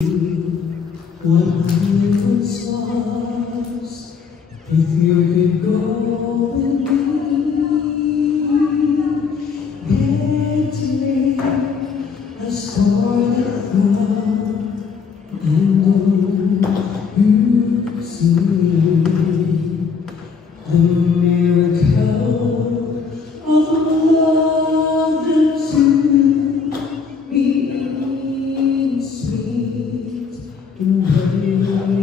What once was, if you could go with me, get to me a story from and you see the miracle of love that to me sweet embrace,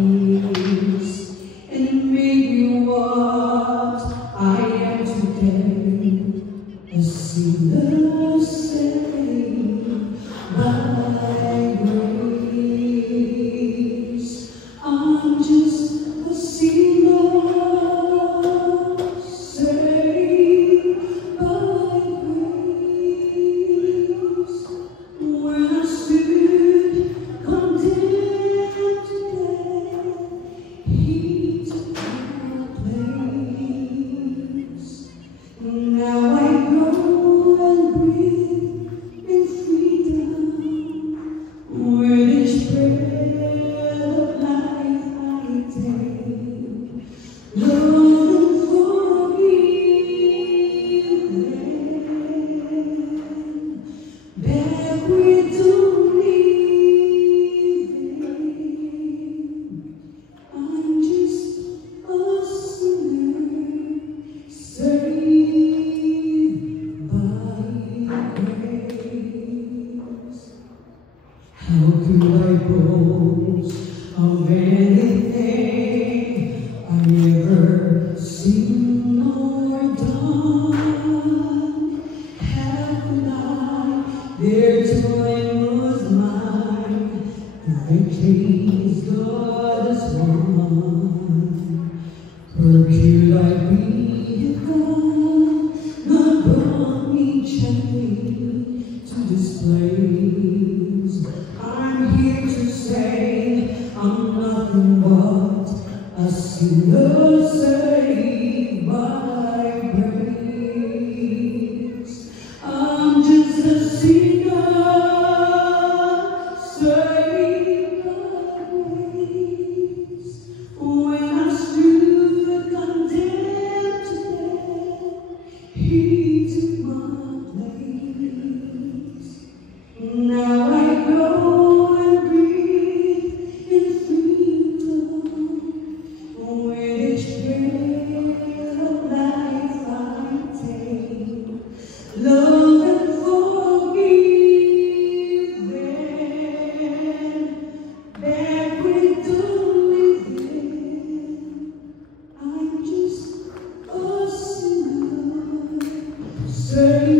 and make you what I am today, a sinner saved by grace. I'm just a sinner saved by grace. When I stood condemned to death, He took my place. Now I go and breathe in freedom, with each breath of life I take. Love and forgive, back we don't leave. I'm just a sinner saved by grace. How could I boast of anything I ever seen or done? Haven't I their time was mine, the victories God has won? Or could I be a God that brought me gently to this place? I'm here to say I'm nothing but a sinner saved by grace. I'm just a sinner saved by grace. When I stood condemned to death, He took my place. Now I go and breathe in freedom, with each breath of life I take. Love and forgive, back we don't live in. I'm just a sinner saved